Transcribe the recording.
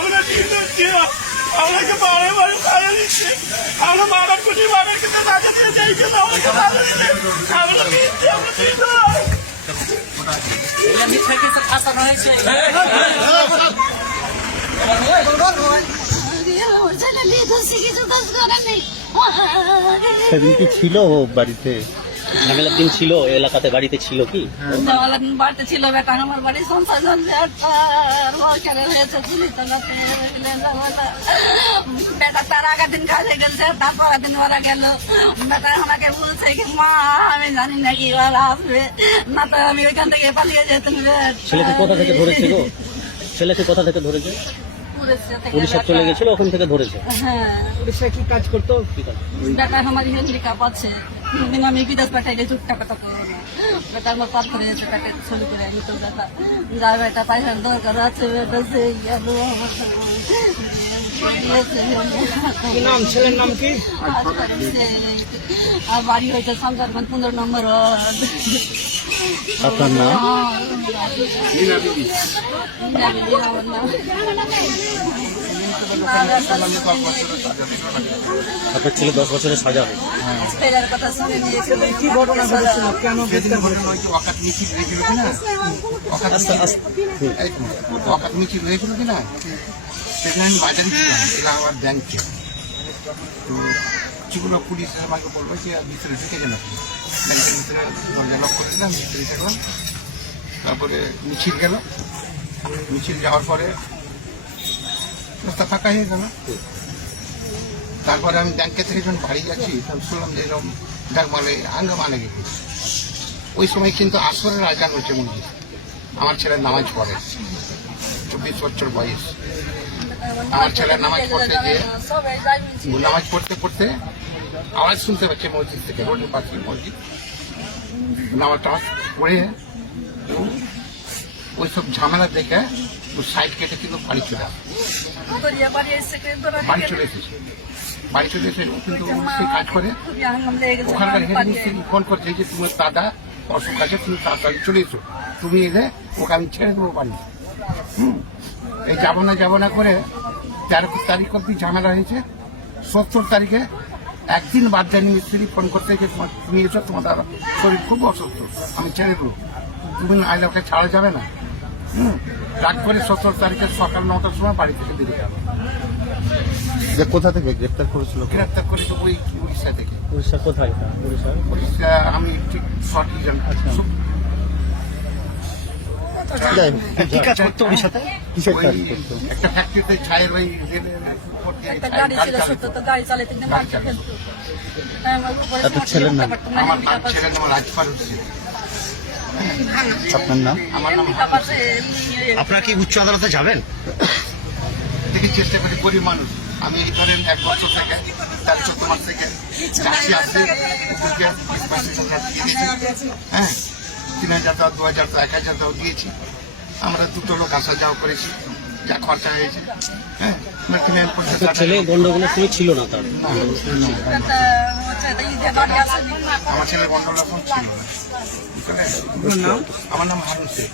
আমরা আমাকে বারে বারে খাইয়ে দিচ্ছে। আমরা মারার কোটি মারার কিন্তু রাজা দিয়ে যাই কিন্তু আমাকে ভালো দিচ্ছে। আমরা দিচ্ছি আমরা সেদিন কি ছিল ও বাড়িতে? ঝামেলার দিন ছিল এলাকাতে, বাড়িতে ছিল কি? ঝামেলার দিন বাড়িতে ছিল বেটা, আমার বাড়ি সংসার চলছে। বেটা তার আগের দিন কাজে গেছে, তারপর দিন ওরা গেল। বেটা আমাকে বলছে কি মা আমি জানি না কি ওরা আসবে না, তো আমি ওইখান থেকে পালিয়ে যেতাম। ছেলেকে কোথা থেকে ধরেছে গো? ছেলেকে কোথা থেকে ধরেছে? উড়িষ্যা চলে গেছিল, ওখান থেকে ধরেছে। হ্যাঁ, উড়িষ্যায় কি কাজ করতো? কি কাজ? বেটা আমার হ্যান্ডিক্যাপ আছে, আমি বিদেশ পাঠাইলে চুটটা কথা করবো না। বেটা আমার পাপ করে যেতে বেটা ছবি করে আমি তো বেটা যা বেটা পয়সার দরকার আছে বেটা সেই নাম, ছেলের নাম কি? আর বাড়ি হয়েছে সংসারগঞ্জ 15 নম্বর। আপনার নাম? আপনার ছেলে 10 বছরের সাজা হয়েছে। কথা শুনে নিয়েছিল। কি ঘটনা ঘটেছিল? কেন অকাত মিছিল হয়েছিল কিনা, অকাত মিছিল হয়েছিল কিনা, সেখানে আমি বাজারে ছিলাম এলাহাবাদ ব্যাংকে। তো কিছুগুলো পুলিশ আমাকে বলবো যে ভিতরে ঢুকে যেন, ব্যাংকের ভিতরে দরজা লক করে দিলাম, ভিতরে থাকলাম। তারপরে মিছিল গেল, মিছিল যাওয়ার পরে রাস্তা ফাঁকা হয়ে গেল। তারপরে আমি ব্যাংকে থেকে যখন বাড়ি যাচ্ছি তখন শুনলাম যে এরকম ডাকমালে হাঙ্গামা লেগে গেছে। ওই সময় কিন্তু আসরের আজান হচ্ছে মসজিদ। আমার ছেলে নামাজ পড়ে, 24 বছর বয়স। আমার ছেলে নামাজ পড়তে গিয়ে নামাজ পড়তে পড়তে আওয়াজ শুনতে পাচ্ছে মসজিদ থেকে, রোডের পাশে মসজিদ। নামাজ টামাজ পড়ে ওইসব ঝামেলা দেখে সাইড কেটে কিন্তু বাড়ি চলে আসে, বাড়ি চলে এসেছে। বাড়ি চলে এসে কিন্তু সেই কাজ করে ওখানকার হেড মিস্ত্রি ফোন করছে যে তোমার দাদা অসুখ আছে, তুমি তাড়াতাড়ি চলে এসো, তুমি এলে ওকে আমি ছেড়ে দেবো বাড়ি। এই যাবো না করে 13 তারিখ অব্দি ঝামেলা হয়েছে। 70 তারিখে একদিন বাদ যায়নি মিস্ত্রি ফোন করতে যে তুমি এসো, তোমার দাদা শরীর খুব অসুস্থ, আমি ছেড়ে দেবো, তুমি আইলে ওকে ছাড়া যাবে না। রাত করে 70 তারিখে সকাল 9টার সময় বাড়ি থেকে বেরিয়ে যাবে। কোথা থেকে গ্রেপ্তার করেছিল? গ্রেপ্তার করেছে ওই উড়িষ্যা থেকে। উড়িষ্যা কোথায়? উড়িষ্যা আমি ঠিক সঠিক জানি। কি কাজ করতো উড়িষ্যাতে? কিসের কাজ করতো? একটা ফ্যাক্টরিতে ছায়ের ওই রেলের উপর দিয়ে একটা গাড়ি ছিল ছোট, তো গাড়ি চালাতে গিয়ে মারতে ফেলতো। আপনার ছেলের নাম? আমার ছেলের নাম রাজপাল হচ্ছে। আপনার নাম? আমার নাম আপনারা কি উচ্চ আদালতে যাবেন? দেখে চেষ্টা করি, গরিব মানুষ আমি। এই ধরেন 1 বছর থেকে 14 মাস থেকে চাষি আসছে, হ্যাঁ 3000 টাকা 2000 টাকা 1000 টাকা দিয়েছি। আমরা 2টো লোক আসা যাওয়া করেছি, যা খরচা হয়েছে। হ্যাঁ ছেলে গন্ডগোলের সময় ছিল না তার? আমার ছেলে গন্ডগোল এখন ছিল না। আমার নাম হারুন শেখ।